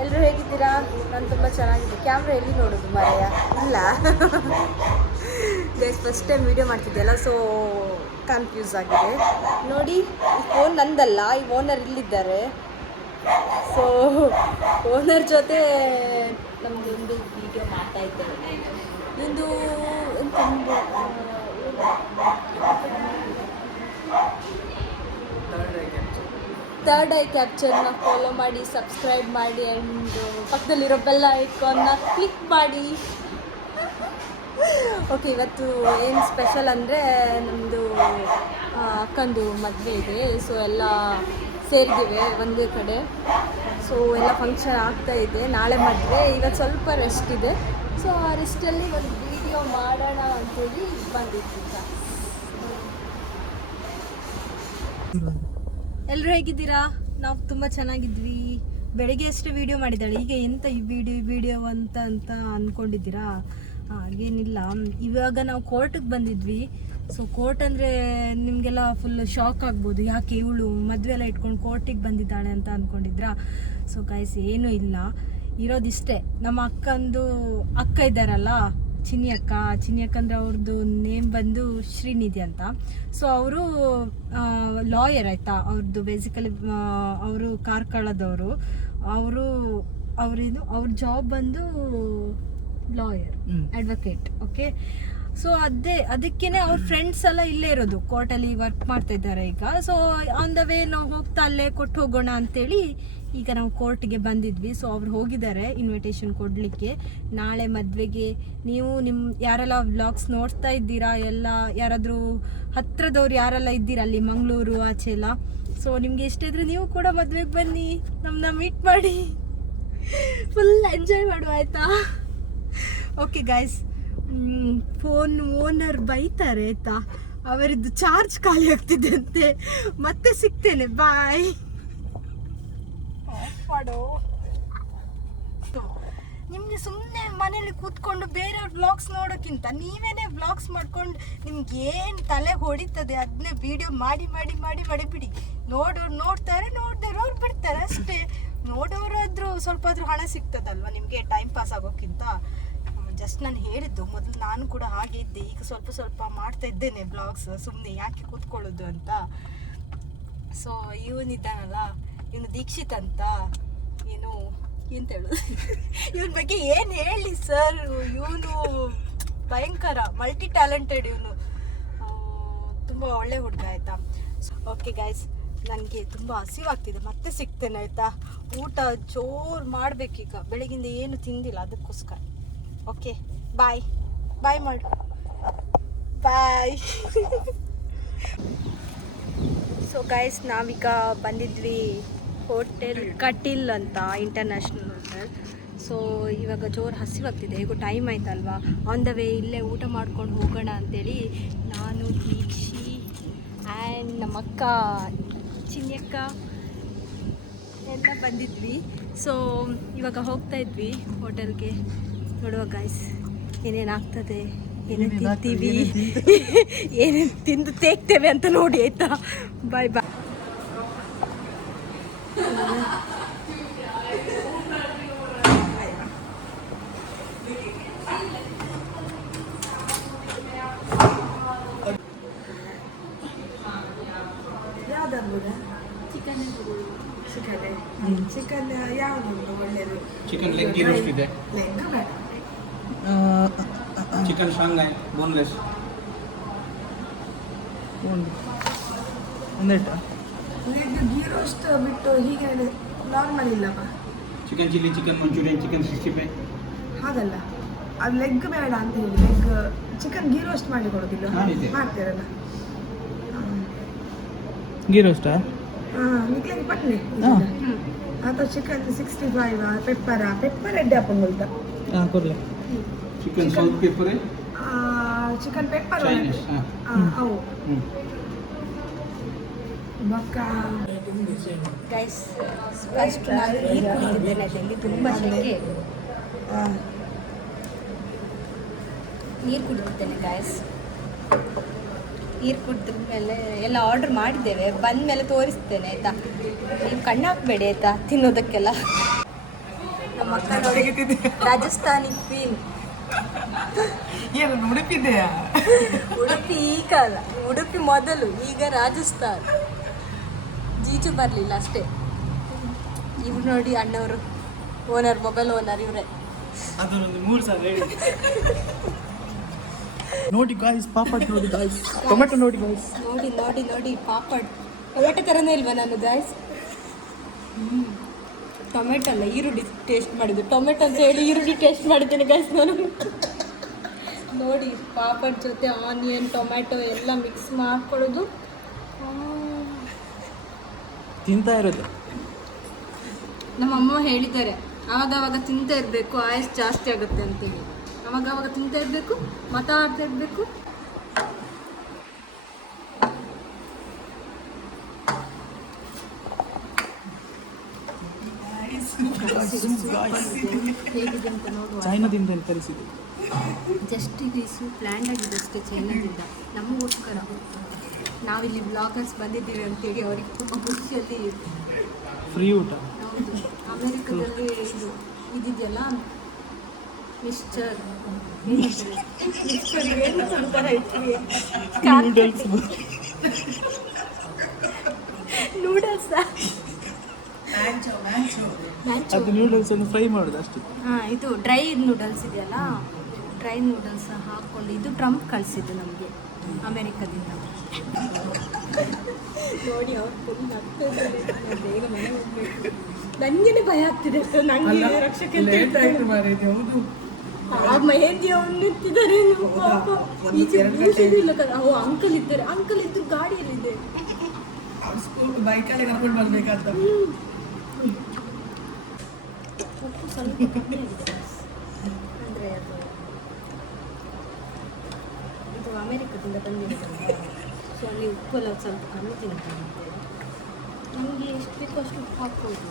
ಎಲ್ಲರೂ ಹೇಗಿದ್ದೀರಾ? ನಾನು ತುಂಬ ಚೆನ್ನಾಗಿದೆ. ಕ್ಯಾಮ್ರಾ ಎಲ್ಲಿ ನೋಡೋದು ಮಾರಾಯ? ಇಲ್ಲ ಗೈಸ್, ಫಸ್ಟ್ ಟೈಮ್ ವೀಡಿಯೋ ಮಾಡ್ತಿದ್ದೆಲ್ಲ, ಸೊ ಕನ್ಫ್ಯೂಸ್ ಆಗಿದೆ. ನೋಡಿ, ಈ ಫೋನ್ ನಂದಲ್ಲ, ಈ ಓನರ್ ಇಲ್ಲಿದ್ದಾರೆ. ಸೊ ಓನರ್ ಜೊತೆ ನಮ್ಮದೊಂದು ವೀಡಿಯೋ ಮಾಡ್ತಾ ಇದ್ದೇವೆ. ಒಂದು ಥರ್ಡ್ ಐ ಕ್ಯಾಪ್ಚರ್ನ ಫಾಲೋ ಮಾಡಿ, ಸಬ್ಸ್ಕ್ರೈಬ್ ಮಾಡಿ, ಆ್ಯಂಡ್ ಪಕ್ಕದಲ್ಲಿರೋ ಬೆಲ್ ಐಕಾನ್ನ ಕ್ಲಿಕ್ ಮಾಡಿ. ಓಕೆ, ಇವತ್ತು ಏನು ಸ್ಪೆಷಲ್ ಅಂದರೆ ನಮ್ಮದು ಅಕ್ಕಂದು ಮದುವೆ ಇದೆ. ಸೊ ಎಲ್ಲ ಸೇರಿದ್ದೀವಿ ಒಂದೇ ಕಡೆ. ಸೊ ಎಲ್ಲ ಫಂಕ್ಷನ್ ಆಗ್ತಾ ಇದೆ. ನಾಳೆ ಮದುವೆ, ಇವತ್ತು ಸ್ವಲ್ಪ ರೆಸ್ಟ್ ಇದೆ. ಸೊ ಆ ರೆಸ್ಟಲ್ಲಿ ಒಂದು ವಿಡಿಯೋ ಮಾಡೋಣ ಅಂತೇಳಿ ಬಂದಿದ್ದೀವಿ. ಎಲ್ಲರೂ ಹೇಗಿದ್ದೀರಾ? ನಾವು ತುಂಬ ಚೆನ್ನಾಗಿದ್ವಿ. ಬೆಳಗ್ಗೆ ಅಷ್ಟೇ ವೀಡಿಯೋ ಮಾಡಿದ್ದಾಳೆ, ಈಗ ಎಂತ ಈ ವಿಡಿಯೋ ಅಂತ ಅಂದ್ಕೊಂಡಿದ್ದೀರಾ? ಹಾಗೇನಿಲ್ಲ. ಇವಾಗ ನಾವು ಕೋರ್ಟಿಗೆ ಬಂದಿದ್ವಿ. ಸೊ ಕೋರ್ಟ್ ಅಂದರೆ ನಿಮಗೆಲ್ಲ ಫುಲ್ ಶಾಕ್ ಆಗ್ಬೋದು, ಯಾಕೆ ಇವಳು ಮದುವೆ ಎಲ್ಲ ಇಟ್ಕೊಂಡು ಕೋರ್ಟಿಗೆ ಬಂದಿದ್ದಾಳೆ ಅಂತ ಅಂದ್ಕೊಂಡಿದ್ರಾ? ಸೊ ಗೈಸ್, ಏನೂ ಇಲ್ಲ, ಇರೋದಿಷ್ಟೇ. ನಮ್ಮ ಅಕ್ಕ ಇದ್ದಾರಲ್ಲ, ಚಿನ್ನಿ ಅಕ್ಕ ಅಂದರೆ ಅವ್ರದ್ದು ನೇಮ್ ಬಂದು ಶ್ರೀನಿಧಿ ಅಂತ. ಸೊ ಅವರು ಲಾಯರ್ ಆಯಿತಾ. ಅವ್ರದ್ದು ಬೇಸಿಕಲಿ ಅವರು ಕಾರ್ಕಳದವರು. ಅವ್ರ ಜಾಬ್ ಬಂದು ಲಾಯರ್, ಅಡ್ವೊಕೇಟ್. ಓಕೆ, ಸೊ ಅದಕ್ಕೇನೆ ಅವ್ರ ಫ್ರೆಂಡ್ಸ್ ಎಲ್ಲ ಇಲ್ಲೇ ಇರೋದು, ಕೋರ್ಟಲ್ಲಿ ವರ್ಕ್ ಮಾಡ್ತಾ ಇದ್ದಾರೆ ಈಗ. ಸೊ ಆನ್ ದ ವೇ ನಾವು ಹೋಗ್ತಾ ಅಲ್ಲೇ ಕೊಟ್ಟು ಹೋಗೋಣ ಅಂತೇಳಿ ಈಗ ನಾವು ಕೋರ್ಟ್ಗೆ ಬಂದಿದ್ವಿ. ಸೊ ಅವ್ರು ಹೋಗಿದ್ದಾರೆ ಇನ್ವಿಟೇಷನ್ ಕೊಡಲಿಕ್ಕೆ ನಾಳೆ ಮದುವೆಗೆ. ನೀವು ಯಾರೆಲ್ಲ ವ್ಲಾಗ್ಸ್ ನೋಡ್ತಾ ಇದ್ದೀರಾ, ಎಲ್ಲ ಯಾರಾದರೂ ಹತ್ರದವ್ರು ಯಾರೆಲ್ಲ ಇದ್ದೀರಾ ಅಲ್ಲಿ ಮಂಗಳೂರು ಆಚೆ ಎಲ್ಲ, ಸೊ ನಿಮಗೆ ಇಷ್ಟ ಇದ್ರೆ ನೀವು ಕೂಡ ಮದುವೆಗೆ ಬನ್ನಿ, ನಮ್ಮನ್ನ ಮೀಟ್ ಮಾಡಿ, ಫುಲ್ ಎಂಜಾಯ್ ಮಾಡುವ, ಆಯಿತಾ? ಓಕೆ ಗೈಸ್, ಫೋನ್ ಓನರ್ ಬೈತಾರೆ ಆಯಿತಾ, ಅವರಿದ್ದು ಚಾರ್ಜ್ ಖಾಲಿ ಆಗ್ತಿದೆ ಅಂತೆ. ಮತ್ತೆ ಸಿಗ್ತೇನೆ, ಬಾಯ್. ನಿಮಗೆ ಸುಮ್ಮನೆ ಮನೇಲಿ ಕೂತ್ಕೊಂಡು ಬೇರೆಯವ್ರ ವ್ಲಾಗ್ಸ್ ನೋಡೋಕ್ಕಿಂತ ನೀವೇನೇ ವ್ಲಾಗ್ಸ್ ಮಾಡ್ಕೊಂಡು ನಿಮ್ಗೆ ಏನು ತಲೆ ಹೊಡಿತದೆ ಅದನ್ನೇ ವಿಡಿಯೋ ಮಾಡಿ ಮಾಡಿ ಮಾಡಿ ಮಾಡಿ ಬಿಡಿ. ನೋಡೋರು ನೋಡ್ತಾರೆ, ನೋಡ್ದವ್ರು ಬಿಡ್ತಾರೆ ಅಷ್ಟೇ. ನೋಡೋರಾದ್ರೂ ಸ್ವಲ್ಪ ಆದ್ರೂ ಹಣ ಸಿಗ್ತದಲ್ವ ನಿಮಗೆ, ಟೈಮ್ ಪಾಸ್ ಆಗೋಕ್ಕಿಂತ. ಜಸ್ಟ್ ನಾನು ಹೇಳಿದ್ದು, ಮೊದಲು ನಾನು ಕೂಡ ಹಾಗೆ ಇದ್ದೆ, ಈಗ ಸ್ವಲ್ಪ ಸ್ವಲ್ಪ ಮಾಡ್ತಾ ಇದ್ದೇನೆ ಬ್ಲಾಗ್ಸ್, ಸುಮ್ಮನೆ ಯಾಕೆ ಕೂತ್ಕೊಳ್ಳೋದು ಅಂತ. ಸೊ ಇವನಿದ್ದಾನಲ್ಲ, ಇವನು ದೀಕ್ಷಿತ್ ಅಂತ, ಎಂತ ಹೇಳೋದು ಇವನ ಬಗ್ಗೆ ಏನು ಹೇಳಿ ಸರ್, ಇವನು ಭಯಂಕರ ಮಲ್ಟಿ ಟ್ಯಾಲೆಂಟೆಡ್. ಇವನು ತುಂಬ ಒಳ್ಳೆ ಹುಡುಗ ಆಯಿತಾ. ಓಕೆ ಗೈಸ್, ನನಗೆ ತುಂಬ ಹಸಿವಾಗ್ತಿದೆ, ಮತ್ತೆ ಸಿಗ್ತೇನೆ ಆಯಿತಾ. ಊಟ ಜೋರು ಮಾಡಬೇಕೀಗ, ಬೆಳಗಿಂದ ಏನು ತಿಂದಿಲ್ಲ ಅದಕ್ಕೋಸ್ಕರ. ಓಕೆ, ಬಾಯ್ ಬಾಯ್ ಮಾಡು, ಬಾಯ್. ಸೊ ಗೈಸ್, ನಾವೀಗ ಬಂದಿದ್ವಿ ಹೋಟೆಲ್ ಕಟೀಲ್ ಅಂತ, ಇಂಟರ್ನ್ಯಾಷನಲ್ ಹೋಟೆಲ್. ಸೊ ಇವಾಗ ಜೋರು ಹಸಿವಾಗ್ತಿದೆ, ಹೇಗೋ ಟೈಮ್ ಆಯ್ತಲ್ವಾ, ಆನ್ ದ ವೇ ಇಲ್ಲೇ ಊಟ ಮಾಡ್ಕೊಂಡು ಹೋಗೋಣ ಅಂತೇಳಿ ನಾನು, ದೀಕ್ಷಿ ಆ್ಯಂಡ್ ನಮ್ಮ ಅಕ್ಕ ಚಿನ್ನಿ ಅಕ್ಕ ಎಲ್ಲ ಬಂದಿದ್ವಿ. ಸೊ ಇವಾಗ ಹೋಗ್ತಾ ಇದ್ವಿ ಹೋಟೆಲ್ಗೆ. ನೋಡುವ ಗೈಸ್, ಏನೇನಾಗ್ತದೆ, ಏನೇನು ತಿಂತೀವಿ, ಏನೇನು ತಿಂದು ತೇಗ್ತೇವೆ ಅಂತ ನೋಡಿ ಆಯಿತಾ. ಬಾಯ್ ಬಾಯ್. ಚಿಕನ್ ಯಾವುದು ಒಳ್ಳೆಯದು? ಚಿಕನ್ ಲೆಗ್ ರೋಸ್ಟ್ ಇದೆ, ಲೆಗ್ ಬೇಡ, chicken Shanghai boneless leg ghee roast ಬಿಟ್ಟು ಹೀಗೆ ನಾರ್ಮಲ್ ಇಲ್ಲಪ್ಪ. Chicken chilli, chicken manchurian, chicken 65 ಹಾಗಲ್ಲ, ಅದು ಲೆಗ್ ಬೇಡ ಅಂತ ಹೇಳಿ. ಲೆಗ್ ಚಿಕನ್ ಗೀ ರೋಸ್ಟ್ ಮಾಡಿ ಕೊಡೋದಿಲ್ಲ, ಮಾಡ್ತೀರಲ್ಲ ಗೀ ರೋಸ್ಟಾ? ನಿಕ್ಲಿಗೆ ಪಟ್ನಿ ಅಥವಾ ಚಿಕನ್ 65 ಪೆಪ್ಪರ್ ಎಡ್ಡೆ ಹಾಕೊಂಡು ಕೊಳ್ತಾ ಕೊಡ್ಲೆ chicken salt pepper, chicken pepper ಅವು ಬಕ್ಕ. ಗೈಸ್, ಫಸ್ಟ್ ನಾನು ನೀರು ಕುಡಿತಿದ್ದೇನೆ, ಅದರಲ್ಲಿ ತುಂಬ ಸೆಕೆ. ನೀರು ಕುಡಿತಿದ್ದೇನೆ ಗೈಸ್. ನೀರು ಕುಡಿದ ಮೇಲೆ ಎಲ್ಲ ಆರ್ಡ್ರ್ ಮಾಡಿದ್ದೇವೆ, ಬಂದ ಮೇಲೆ ತೋರಿಸ್ತೇನೆ ಆಯಿತಾ. ನೀವು ಕಣ್ಣು ಹಾಕಬೇಡಿ ಆಯಿತಾ ತಿನ್ನೋದಕ್ಕೆಲ್ಲ. ನಮ್ಮ ಅಕ್ಕ ನೋಡಿ ರಾಜಸ್ಥಾನಿ ಕ್ವೀನ್. ಏನು ಉಡುಪಿದೆಯಾ? ಉಡುಪಿ ಈಗ ಅಲ್ಲ, ಉಡುಪಿ ಮೊದಲು, ಈಗ ರಾಜಸ್ಥಾನ್. ಜೀಜು ಬರಲಿಲ್ಲ ಅಷ್ಟೇ. ಇವ್ರು ನೋಡಿ ಅಣ್ಣವರು ಓನರ್, ಮೊಬೈಲ್ ಓನರ್ ಇವರೇ. ಅದೊಂದು 3 ಸಾವಿರ ಹೇಳಿ. ನೋಡಿ ಗಾಯ್ಸ್, ಪಾಪಡ್ ನೋಡಿ ಗಾಯ್ಸ್, ಟೊಮೆಟೊ ನೋಡಿ ಗಾಯ್ಸ್. ನೋಡಿ ನೋಡಿ ನೋಡಿ ಪಾಪಡ್. ಟೊಮೆಟೊ ಥರನೇ ಇಲ್ವಾ ನಾನು ಗಾಯ್ಸ್? ಟೊಮೆಟೊ ಅಲ್ಲ, ಈರುಳ್ಳಿ ಟೇಸ್ಟ್ ಮಾಡಿದ್ದು. ಟೊಮೆಟೊ ಅಂತ ಹೇಳಿ ಈರುಳ್ಳಿ ಟೇಸ್ಟ್ ಮಾಡಿದ್ದೇನೆ ಗಾಯ್ಸ್ ನಾನು. ನೋಡಿ ಪಾಪಡ್ ಜೊತೆ ಆನಿಯನ್ ಟೊಮೆಟೊ ಎಲ್ಲ ಮಿಕ್ಸ್ ಮಾಡ್ಕೊಳ್ಳೋದು, ತಿಂತಾ ಇರೋದು. ನಮ್ಮಮ್ಮ ಹೇಳಿದ್ದಾರೆ ಆವಾಗವಾಗ ತಿಂತಾ ಇರಬೇಕು, ಆಯಸ್ ಜಾಸ್ತಿ ಆಗುತ್ತೆ ಅಂತೇಳಿ. ಆವಾಗವಾಗ ತಿಂತಾ ಇರಬೇಕು, ಮಾತಾಡ್ತಾ ಇರಬೇಕು. ಹೇಗಿದೆ ಅಂತ ನೋಡುವ. ಚೈನಾದಿಂದ ತರಿಸಿದ್ದು. ಜಸ್ಟ್ ಇದು ಪ್ಲ್ಯಾಂಡ್ ಆಗಿದೆ ಅಷ್ಟೇ, ಚೈನಾದಿಂದ ನಮಗೋಸ್ಕರ. ನಾವಿಲ್ಲಿ ಬ್ಲಾಗರ್ಸ್ ಬಂದಿದ್ದೀವಿ ಅಂತೇಳಿ ಅವರಿಗೆ ತುಂಬ ಖುಷಿಯಲ್ಲಿ. ಫ್ರೀ ಊಟ. ಹೌದು, ಅಮೆರಿಕದಲ್ಲಿ ಇದಿದೆಯಲ್ಲ ಮಿಸ್ಟರ್ ನೂಡಲ್ಸ್. ಅದು ನೂಡಲ್ಸ್ ಅನ್ನು ಫ್ರೈ ಮಾಡೋದು ಅಷ್ಟೇ. ಹಾಂ, ಇದು ಡ್ರೈ ನೂಡಲ್ಸ್ ಇದೆಯಲ್ಲ, ಡ್ರೈ ನೂಡಲ್ಸ್ ಹಾಕ್ಕೊಂಡು ಇದು ಟ್ರಂಪ್ ಕಳಿಸಿದ್ದು ನಮಗೆ ಅಮೆರಿಕದಿಂದ. ನೋಡಿ ಅವ್ರು ಫುಲ್ ನಗ್ತಿದ್ದಾರೆ. ಬೇಗ ಮನೆ ಹೋಗ್ಬೇಕು. ನನಗೇನೆ ಭಯ ಆಗ್ತಿದೆ. ನನಗೆ ರಕ್ಷಕ ಆ ಮೆಹಂದಿ ಅವ್ನು ನಿಂತಿದ್ದಾರೆ. ಇಲ್ಲ ಕದ, ಅವು ಅಂಕಲ್ ಇದ್ದಾರೆ. ಅಂಕಲ್ ಇದ್ರು ಗಾಡಿಯಲ್ಲಿದೆ. ಬೈಕಲ್ಲಿ ಕರ್ಕೊಂಡು ಬರ್ಬೇಕಾದ. ಉಪ್ಪು ಸ್ವಲ್ಪ ಕಮ್ಮಿ ಆಗಿದೆ ಅಂದರೆ ಅದು ಇದು ಅಮೆರಿಕದಿಂದ ಬಂದಿರೋದು. ಸೊ ಅಲ್ಲಿ ಉಪ್ಪೆಲ್ಲ ಸ್ವಲ್ಪ ಕಮ್ಮಿ ತಿಂತಾರಂತೆ. ನಮಗೆ ಎಷ್ಟು ಬೇಕೋ ಅಷ್ಟು ಉಪ್ಪು ಹಾಕ್ಬೋದು.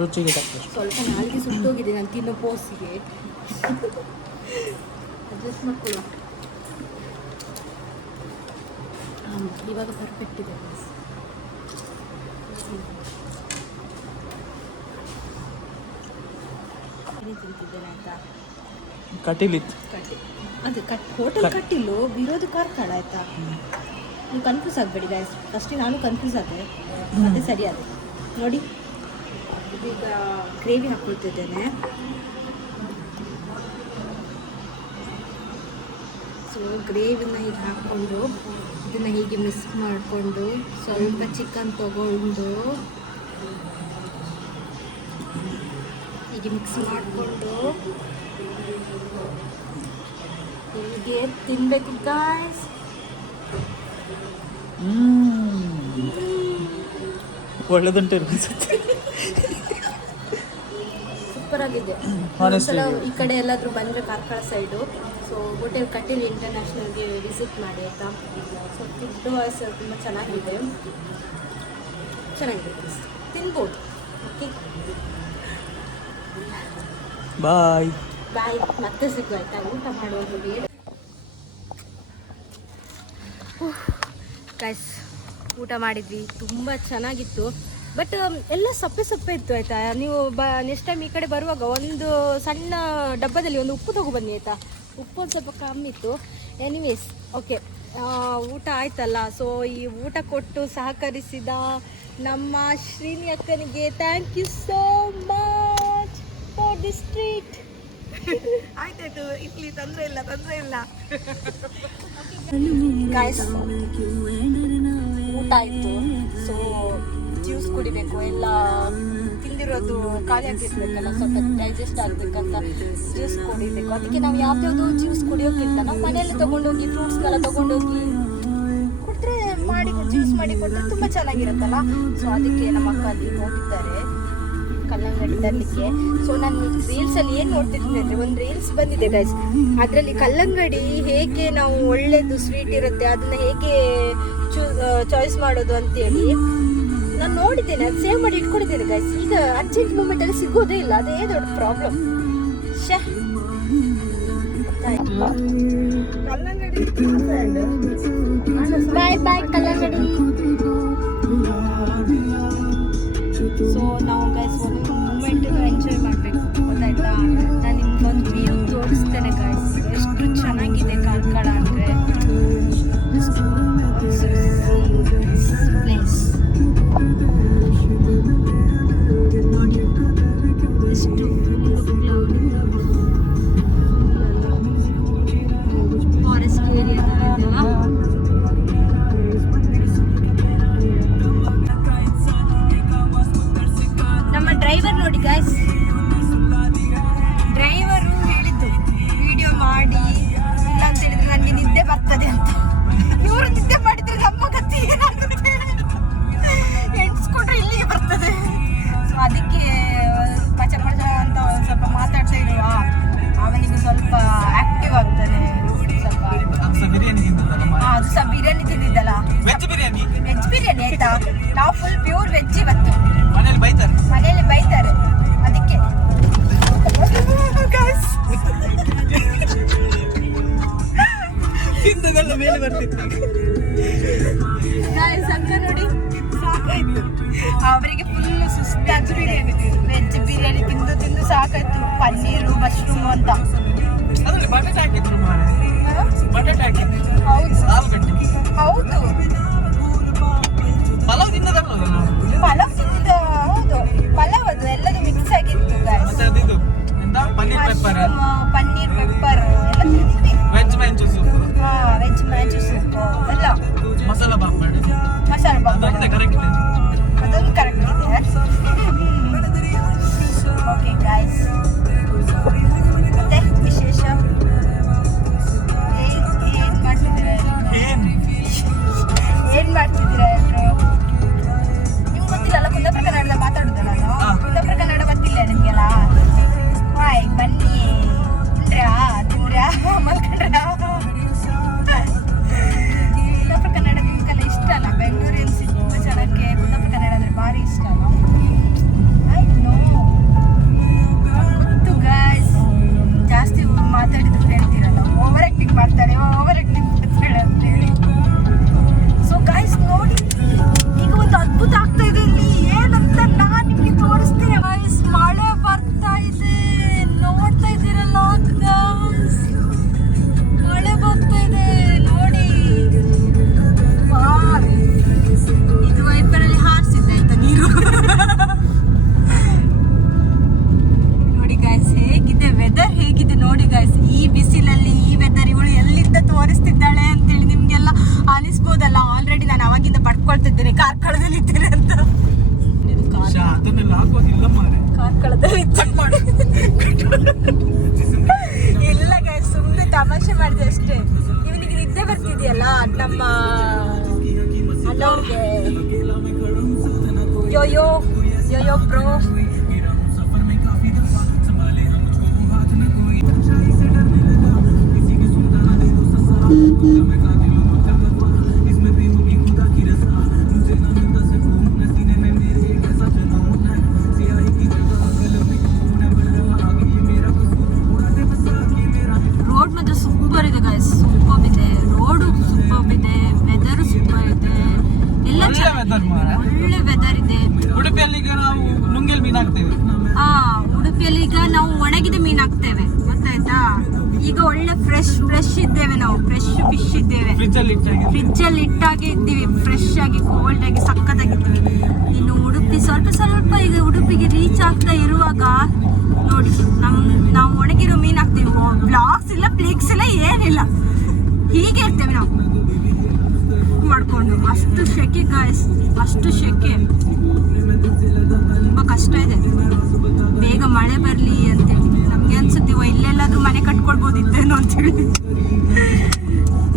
ರುಚಿಗೆ ತಕ್ಕಷ್ಟು. ಸ್ವಲ್ಪ ನಾಲ್ಗೆ ಸುಟ್ಟೋಗಿದೆ ನಾನು ತಿನ್ನೋ ಪೋಸಿಗೆ. ಅಡ್ಜಸ್ಟ್ ಮಾಡ್ಕೊಳ್ಳೋ. ಇವಾಗ ಪರ್ಫೆಕ್ಟ್ ಇದೆ. ತಿಂತಿದ್ದೇನೆ ಆಯ್ತಾ. ಕಟೀಲಿತ್ತು. ಅದು ಹೋಟೆಲ್ ಕಟ್ಟಿಲ್ಲು, ಇರೋದು ಕಾರ್ಕಳ ಆಯ್ತಾ. ನೀವು ಕನ್ಫ್ಯೂಸ್ ಆಗಬೇಡಿ ಗಾಯ್ಸ್. ಫಸ್ಟೇ ನಾನು ಕನ್ಫ್ಯೂಸ್ ಆದೆ, ಮತ್ತೆ ಸರಿ ಆದೆ. ನೋಡಿ ಈಗ ಗ್ರೇವಿ ಹಾಕ್ಕೊಳ್ತಿದ್ದೇನೆ. ಸೊ ಗ್ರೇವಿನ ಹೀಗೆ ಹಾಕ್ಕೊಂಡು ಇದನ್ನು ಹೀಗೆ ಮಿಕ್ಸ್ ಮಾಡಿಕೊಂಡು ಸ್ವಲ್ಪ ಚಿಕನ್ ತಗೊಂಡು ಹೀಗೆ ಮಿಕ್ಸ್ ಮಾಡಿಕೊಂಡು ಹೀಗೆ ತಿನ್ನಬೇಕು ಗಾಯ್ಸ್. ಒಳ್ಳೆದುಂಟು ಅನಿಸುತ್ತೆ. ಸೂಪರ್ ಆಗಿದೆ. Honestly. ಈ ಕಡೆ ಎಲ್ಲಾದರೂ ಬಂದರೆ Karkala side, so hotel Kateel ಇಂಟರ್ನ್ಯಾಷನಲ್ಗೆ ವಿಸಿಟ್ ಮಾಡಿ ಆಯಿತಾ. ಸೊ ಫುಡ್ ವಾಯ್ಸ್ ತುಂಬ ಚೆನ್ನಾಗಿದೆ, ತಿನ್ಬೋದು. Okay, bye bye. ಮತ್ತೆ ಸಿಗು ಆಯಿತಾ. ಊಟ ಮಾಡುವಾಗ ಬೇಡ ಗೈಸ್. ಊಟ ಮಾಡಿದ್ವಿ, ತುಂಬ ಚೆನ್ನಾಗಿತ್ತು. ಬಟ್ ಎಲ್ಲ ಸಪ್ಪೆ ಸಪ್ಪೆ ಇತ್ತು ಆಯಿತಾ. ನೀವು ನೆಕ್ಸ್ಟ್ ಟೈಮ್ ಈ ಕಡೆ ಬರುವಾಗ ಒಂದು ಸಣ್ಣ ಡಬ್ಬದಲ್ಲಿ ಒಂದು ಉಪ್ಪು ತಗೊಬನ್ನಿ ಆಯಿತಾ. ಉಪ್ಪು ಒಂದು ಸ್ವಲ್ಪ ಕಮ್ಮಿ ಇತ್ತು. ಎನಿವೇಸ್ ಓಕೆ, ಊಟ ಆಯ್ತಲ್ಲ. ಸೊ ಈ ಊಟ ಕೊಟ್ಟು ಸಹಕರಿಸಿದ ನಮ್ಮ ಶ್ರೀನಿ ಅಕ್ಕನಿಗೆ thank you so much for this treat. ಆಯ್ತಾಯ್ತು, ಇಡ್ಲಿ ತೊಂದರೆ ಇಲ್ಲ, ತೊಂದರೆ ಇಲ್ಲ. ಗಾಯ್ಸ್, ಊಟ ಆಯಿತು. ಸೊ ಜ್ಯೂಸ್ ಕುಡಿಬೇಕು. ಎಲ್ಲ ತಿಂದಿರೋದು ಖಾಲಿ ಆಗಿರ್ಬೇಕಲ್ಲ, ಸ್ವಲ್ಪ ಡೈಜೆಸ್ಟ್ ಆಗಬೇಕಂತ ಜ್ಯೂಸ್ ಕುಡಿಬೇಕು. ಅದಕ್ಕೆ ನಾವು ಯಾವ್ದಾವುದು ಜ್ಯೂಸ್ ಕುಡಿಯೋಕ್ಕಿಂತ ನಾವು ಮನೆಯಲ್ಲೇ ತೊಗೊಂಡೋಗಿ ಫ್ರೂಟ್ಸ್ನೆಲ್ಲ ತೊಗೊಂಡೋಗಿ ಕುಡಿದ್ರೆ, ಮಾಡಿ ಜ್ಯೂಸ್ ಮಾಡಿ ಕೊಟ್ಟರೆ ತುಂಬ ಚೆನ್ನಾಗಿರುತ್ತಲ್ಲ. ಸೊ ಅದಕ್ಕೆ ನಮ್ಮ ಅಕ್ಕ ಅಲ್ಲಿ ಹೋಗಿದ್ದಾರೆ ಕಲ್ಲಂಗಡಿ ತರಲಿಕ್ಕೆ. ಸೊ ನಾನು ರೀಲ್ಸಲ್ಲಿ ಏನು ನೋಡ್ತಿದ್ದೀನಿ ಅಂದರೆ, ಒಂದು ರೀಲ್ಸ್ ಬಂದಿದೆ ಗೈಸ್, ಅದರಲ್ಲಿ ಕಲ್ಲಂಗಡಿ ಹೇಗೆ ನಾವು ಒಳ್ಳೆಯದು ಸ್ವೀಟ್ ಇರುತ್ತೆ ಅದನ್ನು ಹೇಗೆ ಚಾಯ್ಸ್ ಮಾಡೋದು ಅಂತೇಳಿ ನಾನು ನೋಡಿದ್ದೇನೆ. ಅದು ಸೇವ್ ಮಾಡಿ ಇಟ್ಕೊಂಡಿದ್ದೇನೆ ಗೈಸ್. ಈಗ ಅರ್ಜೆಂಟ್ ಮೂಮೆಂಟಲ್ಲಿ ಸಿಗೋದೇ ಇಲ್ಲ, ಅದೇ ದೊಡ್ಡ ಪ್ರಾಬ್ಲಮ್. ಶೇ, ಕಲ್ಲಂಗಡಿ ಬಾಯ್ ಬಾಯ್ ಕಲ್ಲಂಗಡಿ. ಸೊ ನಾವು ಗೈಸ್ ಒಂದೊಂದು ಮೂಮೆಂಟನ್ನು ಎಂಜಾಯ್ ಮಾಡಬೇಕು ಗೊತ್ತಾಯ್ತಾ. ನಾನು ನಿಮ್ಗೊಂದು ವ್ಯೂ ತೋರಿಸ್ತೇನೆ ಗೈಸ್, ಎಷ್ಟು ಚೆನ್ನಾಗಿದೆ ಕಾರ್ಕಳ ಅಂದರೆ. ಪ್ಲೇಸ್ ನೋಡಿ ಎಷ್ಟು ಫಾರೆಸ್ಟ್ ಏರಿಯಾ ಇದೆಯಲ್ಲ. ನಮ್ಮ ಡ್ರೈವರ್ ನೋಡಿ ಗೈಸ್, ಡ್ರೈವರು ಹೇಳಿದ್ದು ವಿಡಿಯೋ ಮಾಡಿ ಇಲ್ಲ ಅಂತ ಹೇಳಿದ್ರೆ ನನಗೆ ನಿದ್ದೆ ಬರ್ತದೆ ಅಂತ. ಇವರು ನಿದ್ದೆ ಮಾಡಿದ್ರೆ ನಮ್ಮ ಗತಿ ಏನಾಗುತ್ತೆ, ಎಣಿಸ್ಕೊಂಡ್ರೆ ಇಲ್ಲಿಗೆ ಬರ್ತದೆ. ಸೊ ಅದಕ್ಕೆ ಪಚ ಪಚ ಅಂತ ಸ್ವಲ್ಪ ಮಾತಾಡ್ತಾ ಇರುವ ಅವನಿಗೆ ಸ್ವಲ್ಪ ಆಕ್ಟಿವ್ ಆಗ್ತಾನೆ. ಸ್ವಲ್ಪ ಅದು ಸಹ ಬಿರಿಯಾನಿ ತಿಂದಿದ್ದಲ್ಲ, ವೆಜ್ ಬಿರಿಯಾನಿ ಆಯ್ತಾ. ನಾವು ಫುಲ್ ಪ್ಯೂರ್ ವೆಜ್ ಇವತ್ತು. ಮನೆಯಲ್ಲಿ ಬೈತಾರೆ ಅದಕ್ಕೆ. ಮೇಲೆ ಬರ್ತಿತ್ತು ಸಂಘ ನೋಡಿ ಸಾಕಾಯ್ತು ಅವರಿಗೆ. ಫುಲ್ ಸುಸ್ತಾಗಿ ಬಿರಿಯಾನಿ, ವೆಜ್ ಬಿರಿಯಾನಿ ತಿಂದು ತಿಂದು ಸಾಕಾಯ್ತು. ಪನ್ನೀರು ಮಶ್ರೂಮ್ ಅಂತ ಅದ್ರಲ್ಲಿ ಬಟಾಟೆ ಹಾಕಿದ್ರು ಮಾರೆ. ಬಟಾಟೆ ಹಾಕಿದ್ರು. ಹೌದು ಹೌದು, ಪಲಾವ್ ತಿನ್ನದಲ್ಲ ನಾವು. ಪಲಾವ್ ತಿಂದಿದ್ದು. ಹೌದು ಪಲಾವ್, ಅದು ಎಲ್ಲದು ಮಿಕ್ಸ್ ಆಗಿತ್ತು guys. ಮತ್ತೆ ಅದಿದು ಎಂತ ಪನ್ನೀರ್ ಪೆಪ್ಪರ್, ಪನ್ನೀರ್ ಪೆಪ್ಪರ್ ಎಲ್ಲ ತಿಂದಿದ್ವಿ. Veg manchow soup, veg manchow soup ಎಲ್ಲ, ಮಸಾಲ ಪಾಪಡ್, ಮಸಾಲೆ ಪಾಪಡ್ ಅದೊಂದೇ ಕರೆಕ್ಟ್ ಇದೆ. ಅದೊಂದು ಕರೆಕ್ಟ್ ಇದೆ. ಓಕೆ ಗಾಯ್ಸ್, ಮತ್ತೆ ವಿಶೇಷ ಏನ್ ಮಾಡ್ತಿದ್ದೀರಾ ಏನ್ ಮಾಡ್ತಿದ್ದೀರಾ ಎಲ್ಲರೂ? ನಿಮ್ಗೆ ಗೊತ್ತಿಲ್ಲಲ್ಲ ಕುಂದಾಪುರ ಕನ್ನಡದ ಮಾತಾಡೋದಲ್ಲ ನಾನು. ಕುಂದಾಪುರ ಕನ್ನಡ ಗೊತ್ತಿಲ್ಲ ನಿಮಗೆಲ್ಲ. ಹಾಯ್ ಬನ್ನಿ, ತಿಂದ್ರ್ಯಾ ಮಲ್ಕೊಂಡ್ರಾ? ಕುಂದಾಪುರ ಕನ್ನಡ ನಿಮ್ಗೆಲ್ಲ ಇಷ್ಟ ಅಲ್ಲ? ಬೆಂಗಳೂರಿಯನ್ಸ್ ತುಂಬ ಜನಕ್ಕೆ ಕುಂದಾಪುರ ಕನ್ನಡ ಅಂದರೆ ಭಾರಿ ಇಷ್ಟ ಅಲ್ಲ? ಗೊತ್ತು ಗಾಯ್ಸ್, ಜಾಸ್ತಿ ಮಾತಾಡಿದ್ರು ಹೇಳ್ತೀರಲ್ಲ, ಓವರ್ ಆ್ಯಕ್ಟಿಂಗ್ ಮಾಡ್ತಾರೆ, ಓವರ್ ಆ್ಯಕ್ಟಿಂಗ್ ಮಾಡ್ತಾಳೆ ಅಂತೇಳಿ. ಸೊ ಗಾಯ್ಸ್ ನೋಡಿ, ಈಗ ಒಂದು ಅದ್ಭುತ ಆಗ್ತಾ ಇದೆ ಇಲ್ಲಿ. ಏನಂತ ನಾನು ನಿಮಗೆ ತೋರಿಸ್ತೀನಿ ಗಾಯ್ಸ್. ಮಳೆ ಬರ್ತಾ ಇದೆ, ನೋಡ್ತಾ ಇದ್ದೀರಲ್ಲ ಗಾಯ್ಸ್, ಮಳೆ ಬರ್ತಾ ಇದೆ ನೋಡಿ. ಇದು ವೈಪರಲ್ಲಿ ಹಾರಿಸಿದ್ದೆ ಆಯ್ತಾ ನೀರು. ನೋಡಿ ಗಾಯ್ಸ್ ಹೇಗಿದೆ ವೆದರ್, ಹೇಗಿದೆ ನೋಡಿ ಗಾಯ್ಸ್. ಈ ಬಿಸಿಲಲ್ಲಿ ಈ ವೆದರ್ ಇವಳು ಎಲ್ಲಿಂದ ತೋರಿಸ್ತಿದ್ದಾಳೆ ಅಂತೇಳಿ ನಿಮ್ಗೆಲ್ಲ ಅನಿಸ್ಬೋದಲ್ಲ. ಆಲ್ರೆಡಿ ನಾನು ಅವಾಗಿಂದ ಪಡ್ಕೊಳ್ತಿದ್ದೇನೆ ಕಾರ್ಕಳದಲ್ಲಿ ಇದ್ದೇನೆ ಅಂತ. ಅದನ್ನೆಲ್ಲ ಹಾಕೋದಿಲ್ಲ ಮಾರೆ. ಕಾರ್ಕಳದಲ್ಲಿ ಇಲ್ಲ ಗಾಯ್ಸ್, ಸುಮ್ಮನೆ ತಮಾಷೆ ಮಾಡಿದೆ ಅಷ್ಟೇ. ಇವನಿಗೆ ನಿದ್ದೆ ಬರ್ತಿದೆಯಲ್ಲ ನಮ್ಮ ಅಣ್ಣವ್ರಿಗೆ. Yo yo yo yo bro. ರೋಡ್ ಮಾತ್ರ ಸೂಪರ್ ಇದೆ ಗಾಯ್ಸ್, ಸೂಪರ್ ಇದೆ ರೋಡು, ಸೂಪರ್ ಇದೆ ವೆದರ್, ಸೂಪರ್ ಇದೆ ಎಲ್ಲ ಒಳ್ಳೆ ವೆದರ್ ಇದೆ. ಉಡುಪಿಯಲ್ಲಿ ಈಗ ನಾವು ನುಂಗೆಲ್ ಮೀನು ಹಾಕ್ತೇವೆ. ಉಡುಪಿಯಲ್ಲಿ ಈಗ ನಾವು ಒಣಗಿದ ಮೀನು ಹಾಕ್ತೇವೆ ಗೊತ್ತಾಯ್ತಾ. ಈಗ ಒಳ್ಳೆ ಫ್ರೆಶ್ ಇದ್ದೇವೆ ನಾವು, ಫ್ರೆಶ್ ಫಿಶ್ ಇದ್ದೇವೆ. ಫ್ರಿಜ್ ಅಲ್ಲಿ ಇಟ್ಟಾಗೆ ಇದ್ದೀವಿ, ಫ್ರೆಶ್ ಆಗಿ ಕೋಲ್ಡ್ ಆಗಿ ಸಕ್ಕತ್ತಾಗಿದ್ದೀವಿ. ಇನ್ನು ಉಡುಪಿ ಸ್ವಲ್ಪ ಈಗ ಉಡುಪಿಗೆ ರೀಚ್ ಆಗ್ತಾ ಇರುವಾಗ ನೋಡಿ ನಾವು ಒಣಗಿರೋ ಮೀನು ಹಾಕ್ತೀವಿ. ಬ್ಲಾಗ್ಸ್ ಇಲ್ಲ, ಪ್ಲೇಕ್ಸ್ ಇಲ್ಲ, ಏನಿಲ್ಲ, ಹೀಗೆ ಇರ್ತೇವೆ ನಾವು ಮಾಡ್ಕೊಂಡು. ಅಷ್ಟು ಶೆಕೆ ಗಾಯ್ಸ್, ಅಷ್ಟು ಶೆಕೆ, ತುಂಬ ಕಷ್ಟ ಇದೆ. ಬೇಗ ಮಳೆ ಬರಲಿ ಅಂತೇಳಿ ನಮಗೆ ಅನ್ಸುತ್ತೀವೋ ಇಲ್ಲೆಲ್ಲಾದ್ರೂ ಮನೆ ಕಟ್ಕೊಳ್ಬೋದಿತ್ತೇನೋ ಅಂತೇಳಿ.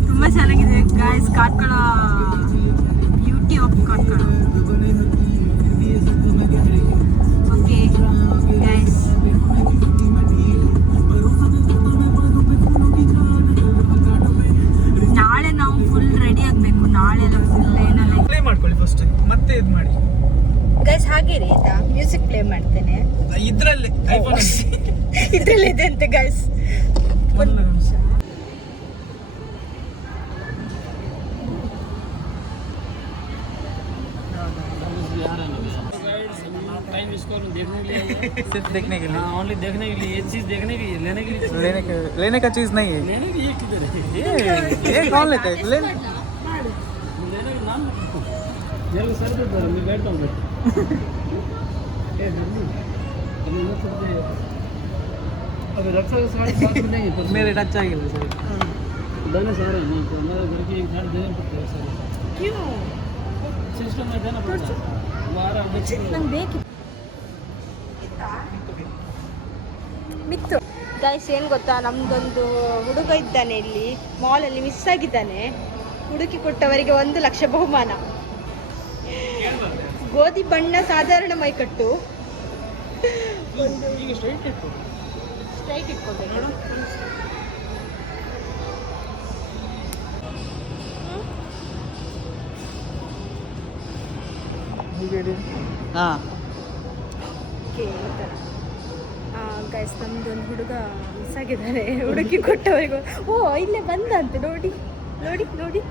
ತುಂಬ ಚೆನ್ನಾಗಿದೆ guys Karkala, beauty of Karkala. Okay guys, ನಾಳೆ ನಾವು ಫುಲ್ ರೆಡಿ ಆಗಬೇಕು. ನಾಳೆ ಎಲ್ಲ ಫುಲ್ ಏನೆಲ್ಲ ಪ್ಲೇ ಮಾಡ್ಕೊಳ್ಳಿ ಫಸ್ಟ್, ಮತ್ತೆ ಇದು ಮಾಡಿ ಗೈಸ್. ಹಾಗೆ ರೀ ಆಯ್ತಾ, ಮ್ಯೂಸಿಕ್ ಪ್ಲೇ ಮಾಡ್ತೇನೆ ಇದ್ರಲ್ಲಿ ಐಫೋನ್ ಇದ್ರಲ್ಲಿ ಇದೆ ಅಂತೆ ಗೈಸ್. ಒಂದು ನಿಮಿಷ. टाइम इसको देखने के लिए सिर्फ देखने के लिए, ओनली देखने के लिए, ये चीज़ देखने के लिए, लेने का चीज़ नहीं है लेने की ये किधर है? ये कौन लेता है लेने का नाम जरूर सर पे मैं बैठता हूँ अभी रक्षा का साढ़े 7 में नहीं है पर मेरे टच ಆಗಿಲ್ಲ ಸರ್ देने सारे नहीं तो हमारे घर की एक साढ़े देने पड़ते हैं सारे क्यों सिस्टम में देना पड़ता है हमारा ನಂಗೆ ಬೇಕಿತ್ತು ಮಿತ್ತು ಗೈಸ್ ಏನು ಗೊತ್ತಾ, ನಮ್ದೊಂದು ಹುಡುಗ ಇದ್ದಾನೆ ಇಲ್ಲಿ ಮಾಲಲ್ಲಿ ಮಿಸ್ ಆಗಿದ್ದಾನೆ. ಹುಡುಕಿ ಕೊಟ್ಟವರಿಗೆ 1 ಲಕ್ಷ ಬಹುಮಾನ. ಗೋಧಿ ಬಣ್ಣ ಸಾಧಾರಣ ಮೈಕಟ್ಟು. ಈಗ ಸ್ಟ್ರೈಟ್ ಇತ್ತು ಸ್ಟ್ರೈಟ್ ಇಟ್ಕೊಳ್ಬೇಕು. ಹಾಂ ಓಕೆ ಗೈಸ್ ನಮ್ದೊಂದು ಹುಡುಗ ಮಿಸ್ ಆಗಿದ್ದಾನೆ. ಹುಡುಕಿ ಕೊಟ್ಟವರಿಗೂ ಓ ಇಲ್ಲೇ ಬಂದಂತೆ ನೋಡಿ ನೋಡಿ ನೋಡಿ